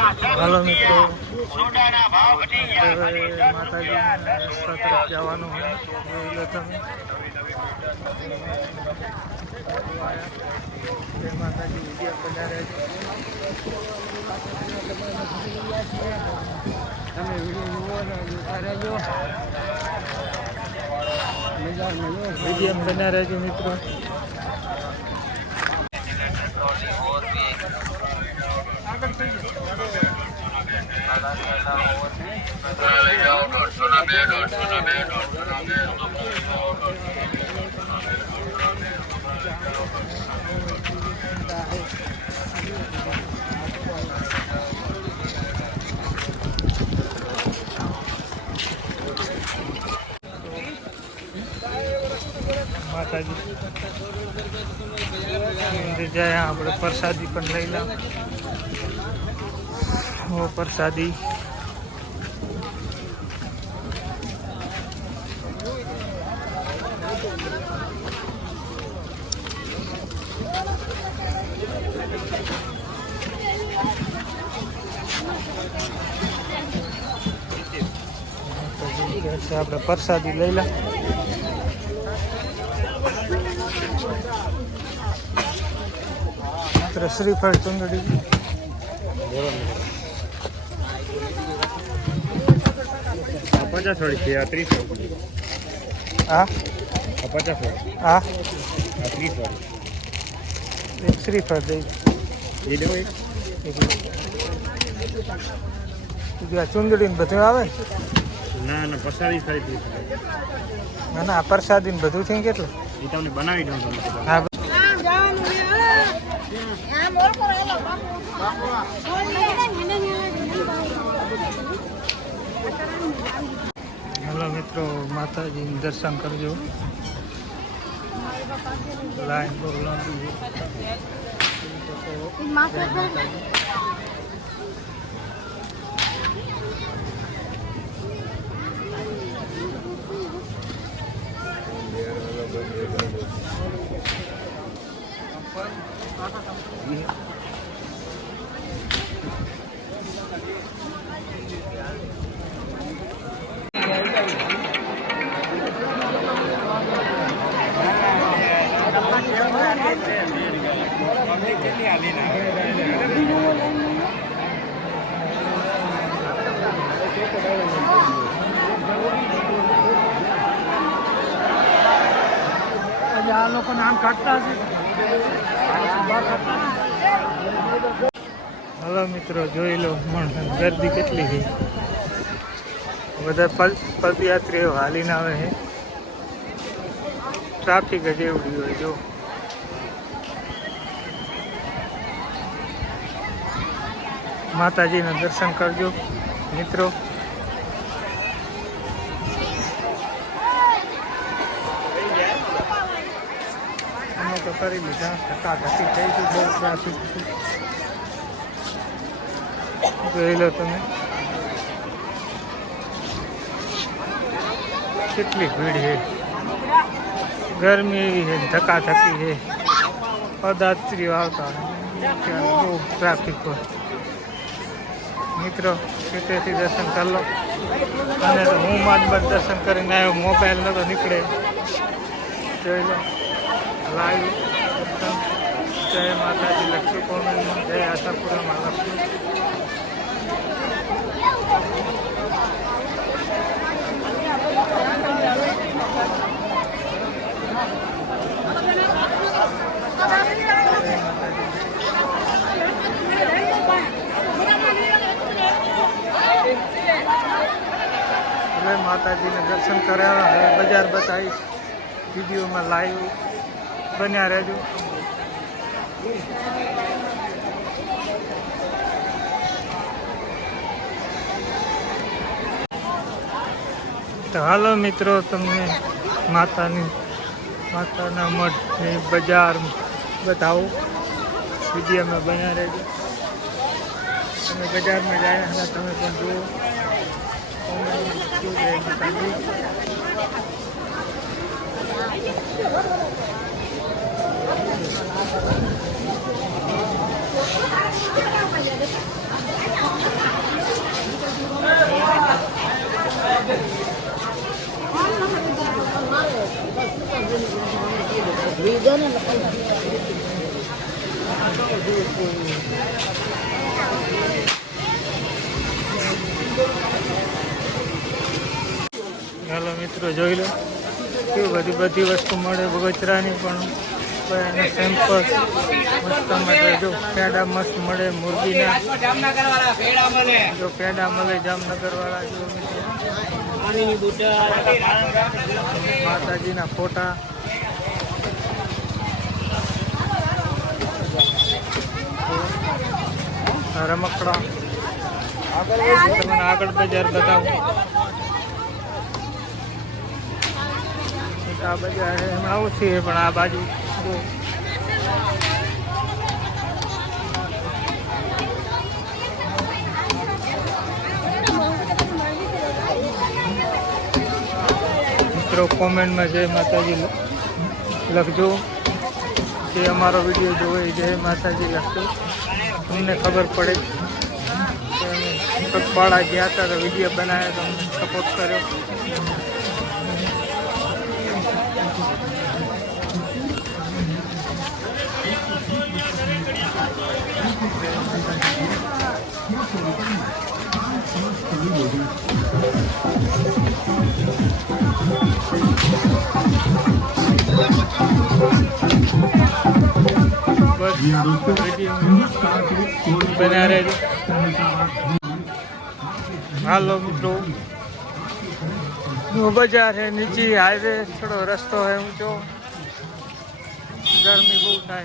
હાલો મિત્રો, માતાજીના રસ્તા તરફ જવાનું હોય જોઈ લો તમે. માતાજી વિડીયો બનાવે છે. તમે વિડીયો બના રહેજો મિત્રો. માતાજી મંદિર જાય આપણે પ્રસાદી પણ લઈ લા. ઓ પ્રસાદી આપણે પ્રસાદી લઈ લા. શ્રીફળ ચુંદડી 50 વાળી છે. 30 હા 50 વાળી હા 30 વાળી એક શ્રીફળ દઈ એ દેવો. એક ચુંદડી ને બધું આવે. ના ના પ્રસાદી સારી. ના ના પ્રસાદી ને બધું થઈ કેટલું એ તમને બનાવી દઉં. હા હેલો મિત્રો, માતાજીનું દર્શન કરજો. લાઈન બહુ લાંબી આ લોકો નામ કાઢતા હશે. હલો મિત્રો, જોઈ લો ગરદી કેટલી છે. બધા પદયાત્રીઓ હાલીને આવે છે. ટ્રાફિક જ એવડી હોય. જો માતાજીના દર્શન કરજો મિત્રો. અમે તો કરી લીધા. ધક્કાધક્કી થઈ ગઈ. બહુ ટ્રાફિક જોઈ લો તમે કેટલી ભીડ છે. ગરમી એવી છે, ધક્કાધક્કી છે. પદયાત્રીઓ આવતા બહુ ટ્રાફિક હોય મિત્રો. ખેતેથી દર્શન કરી લો. અને તો હું માદબર દર્શન કરીને આવ્યો. મોબાઈલ નતો નીકળે. જોઈ લો લાઈવ. જય માતાજી. લક્ષ્મી પૂર્ણિમા. જય આશાપુરા લક્ષ્મી. માતાજીને દર્શન કરાવ્યા. હવે બજાર બતાવીશ. વિડીયોમાં લાઈવ બન્યા રહેજો. તો હાલો મિત્રો, તમને માતાના મઠની બજાર બતાવું. વિડીયોમાં બન્યા રહેજો. તમે બજારમાં જાય અને તમે પણ જુઓ. ચાલો મિત્રો જોઈ લો કેવી બધી વસ્તુ મળે બગચરાની પણ સેમ્પલ મસ્ત મળે જો પેડા મસ્ત મળે મુરગીના જો પેડા મળે જામનગર વાળા જો માતાજીના ફોટા રમકડા તમને આગળ બજાર બતાવું આ બજાર એમાં આવું છે પણ આ બાજુ મિત્રો કોમેન્ટમાં જય માતાજી લખજો જે અમારો વિડીયો જોવે જય માતાજી લખજો તમને ખબર પડે પગપાળા ગયા હતા તો વિડીયો બનાવ્યો તો અમને સપોર્ટ કર્યો બના રહેજો હાલો મિત્રો बाजार है नीचे हाईवे थोड़ो रस्तो है ऊंचो गर्मी बहुत है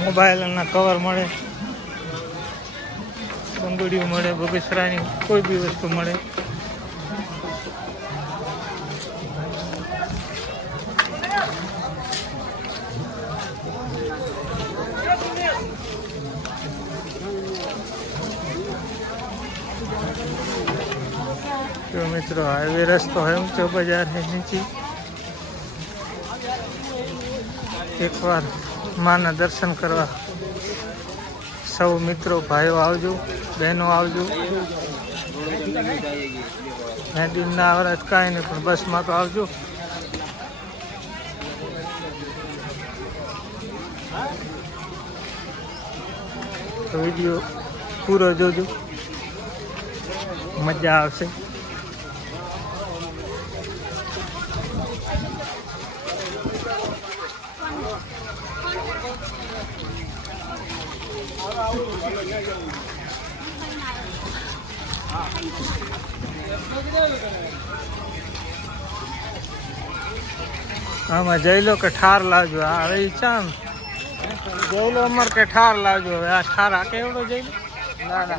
मोबाइल ना कवर मळे બંગડીઓ મળે બગસરાની કોઈ બી વસ્તુ મળે तो मित्रों हाईवे रस्तो है ऊंचो बाजार है नीचे एक बार माना दर्शन करवा सौ मित्रों भाईओ आवजो बहनों आवजो दिन ना आवरत काई नहीं पण बस में तो आवजो तो वीडियो पूरो जोजो मजा आवशे आमा जई लो के ठार लावजो हवे चाम जई लो अमर के ठार लावजो आ ठार आ केवडो जई ना ना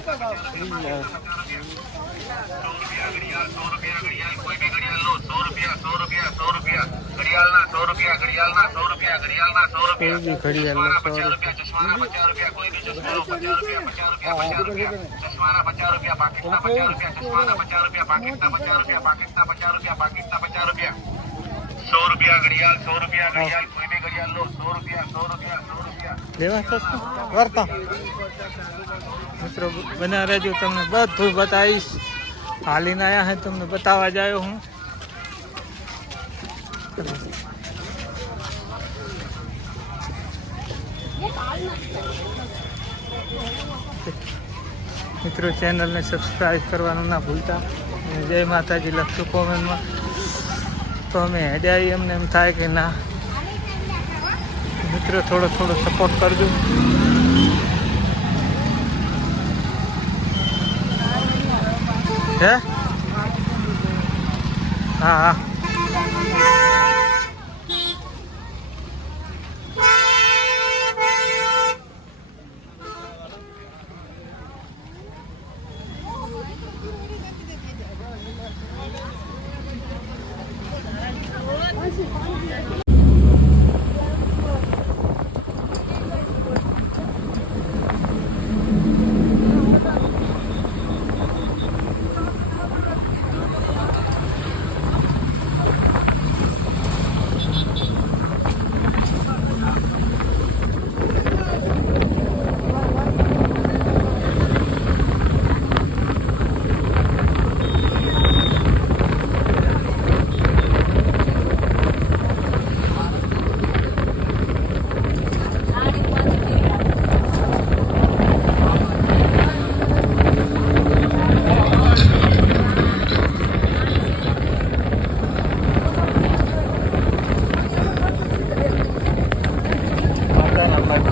मित्रों बना रहो तमने बधु बताईश हाली आया है तुमने बतावा जायो हूँ मित्रों चैनल ने सब्सक्राइब करवा ना भूलता जय माताजी लखो कॉमेंट में तो अमे हेड्याई अमने एम थाय कि ना मित्रों थोड़ो थोड़ो सपोर्ट करजो है हाँ हाँ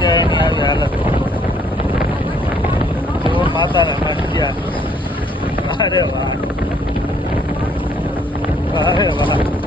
એની આવી હાલત. તો માતાના મસ્જિદ. અરે વાહ, અરે વાહ.